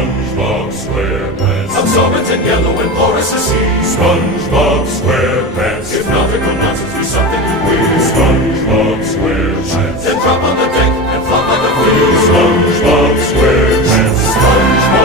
SpongeBob SquarePants. Absorbent and yellow and porous as sea. SpongeBob SquarePants. If nautical nonsense be something you wish, SpongeBob SquarePants. then drop on the deck and flop on the field. SpongeBob SquarePants. SpongeBob